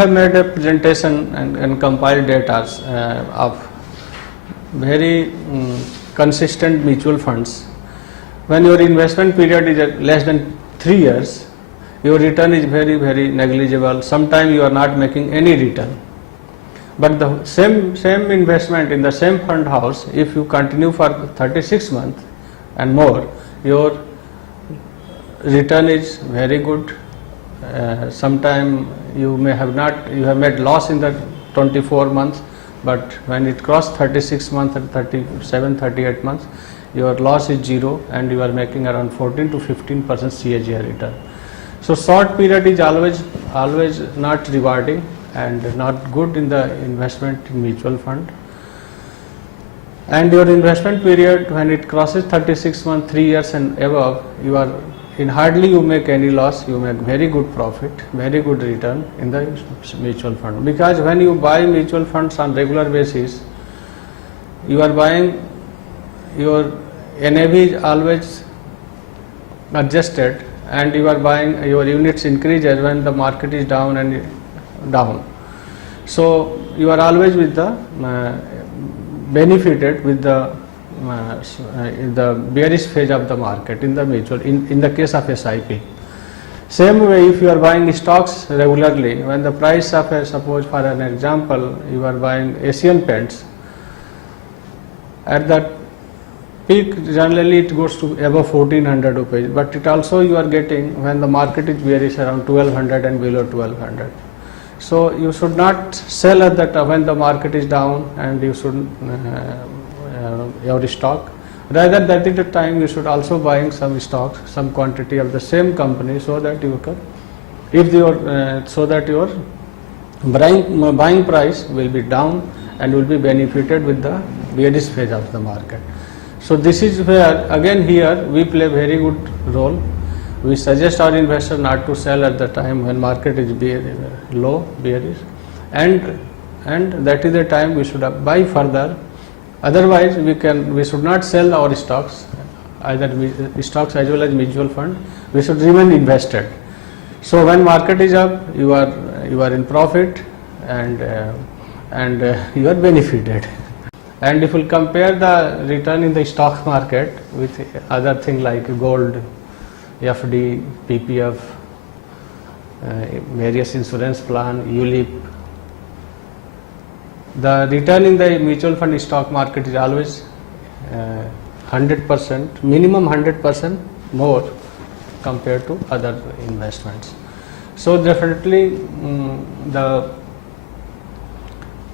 have made a presentation and compiled data of very consistent mutual funds. When your investment period is less than 3 years, your return is very negligible. Sometimes you are not making any return. But the same investment in the same fund house, if you continue for 36 months and more, your return is very good. Sometime you have made loss in the 24 months, but when it crossed 36 months and 37, 38 months, your loss is zero and you are making around 14 to 15% CAGR return. So short period is always not rewarding and not good in the investment in mutual fund. And your investment period, when it crosses 36 months, 3 years and above, you are in hardly you make any loss, you make very good profit, very good return in the mutual fund. Because when you buy mutual funds on regular basis, you are buying, your NAV is always adjusted, and you are buying, your units increases when the market is down and down. So you are always with the benefited with the bearish phase of the market in the mutual, in the case of SIP. Same way, if you are buying stocks regularly, when the price of, suppose for an example, you are buying Asian Paints, at that peak generally it goes to above 1400 rupees, but it also you are getting when the market is bearish around 1200 and below 1200. So you should not sell at that when the market is down, and you should your stock. Rather, that is the time you should also buying some stocks, some quantity of the same company, so that you can, if your so that your buying price will be down and will be benefited with the bearish phase of the market. So this is where again here we play very good role. We suggest our investor not to sell at the time when market is low, bearish, and that is the time we should buy further. Otherwise, we should not sell our stocks, either stocks as well as mutual fund. We should remain invested. So when market is up, you are in profit, and you are benefited. And if we compare the return in the stock market with other things like gold, FD, PPF, various insurance plan, ULIP, the return in the mutual fund stock market is always 100%, minimum 100% more compared to other investments. So definitely the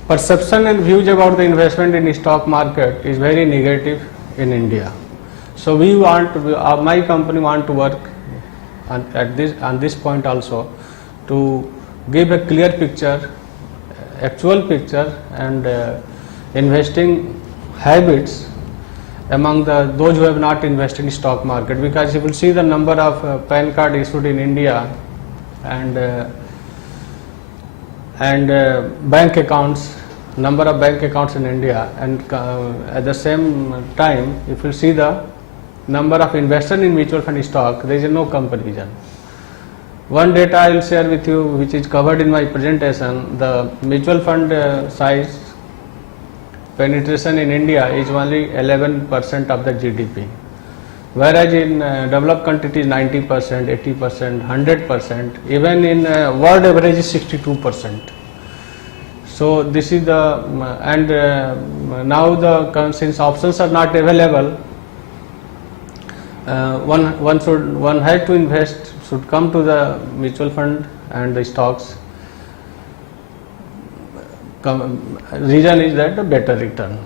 perception and views about the investment in stock market is very negative in India. So we want, my company want to work on this point also, to give a clear picture, actual picture, and investing habits among those who have not invested in stock market. Because you will see the number of PAN card issued in India and bank accounts, number of bank accounts in India, and at the same time if you see the number of investors in mutual fund stock, there is no comparison. One data I will share with you, which is covered in my presentation. The mutual fund size penetration in India is only 11% of the GDP, whereas in developed countries it is 90%, 80%, 100%, even in world average is 62%. So this is the, and now since options are not available, one has to invest, should come to the mutual fund and the stocks. Reason is that the better return.